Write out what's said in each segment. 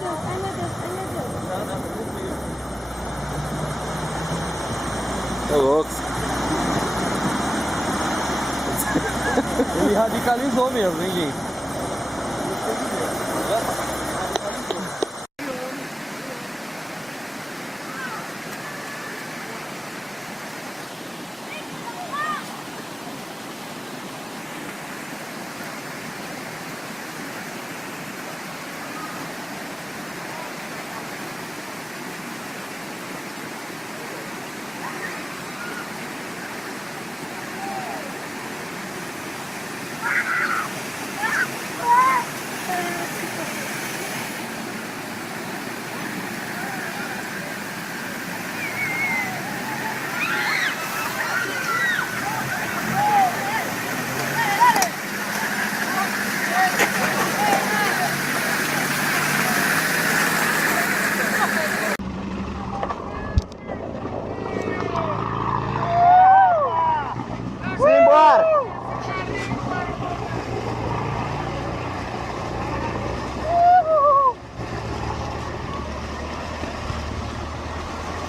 Deus, ai meu Deus, ai meu Deus. É louco. Ele radicalizou mesmo, hein, gente?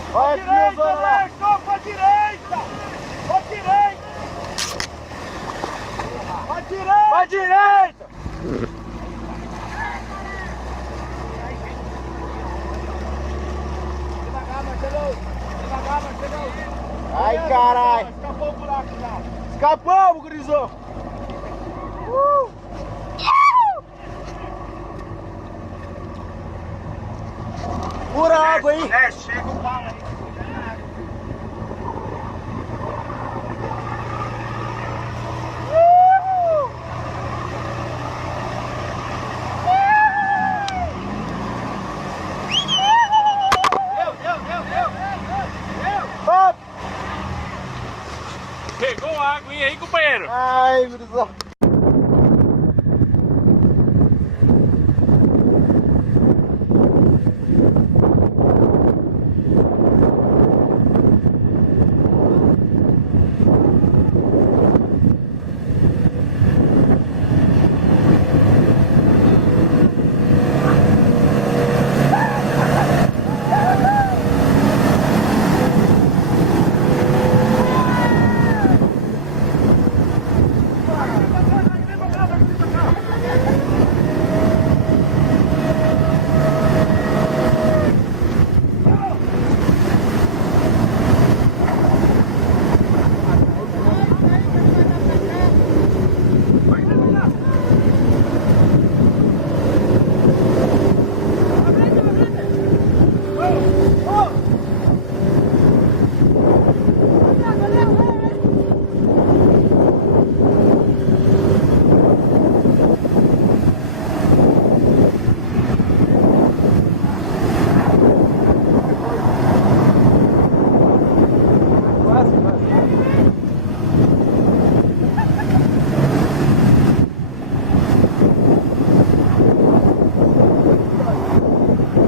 Pra direita! Pra direita! Pra direita! Pra direita! Pra direita! Devagar, Marcelo! Devagar, Marcelo! Ai, caralho! Escapou o buraco já! Escapou, gurizão! Pura água aí! É, chega o pau aí! Pegou a aguinha aí, companheiro? Ai, gurizão!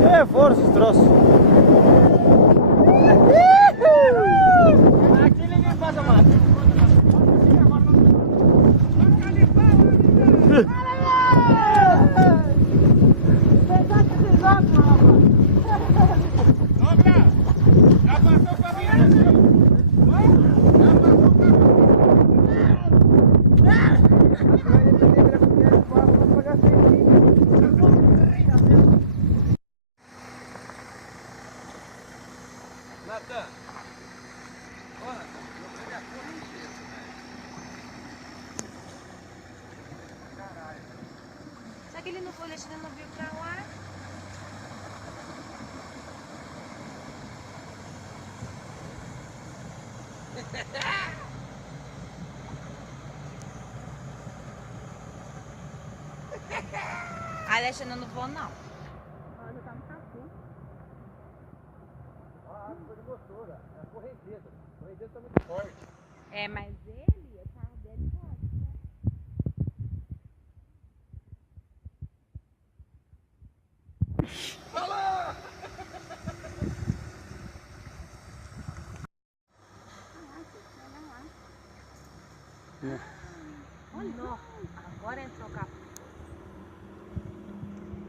É, força os troços. Aqui ninguém passa mais. Já passou o caminho? Natan, olha, eu peguei a correnteza, caralho. Só que ele não foi deixando não vir pra lá. A Alexandra não voa não. Ela já tá no capô. A água foi de motora, é a correnteza. A correnteza tá muito forte. É, mas ele, o carro dele pode, né? Olha, agora entrou o capô.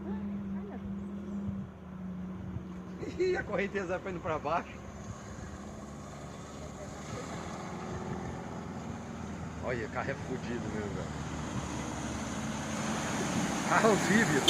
Ai, meu Deus. Ih, a correnteza vai indo pra baixo. Olha, carro é fodido mesmo, velho. Carro anfíbio.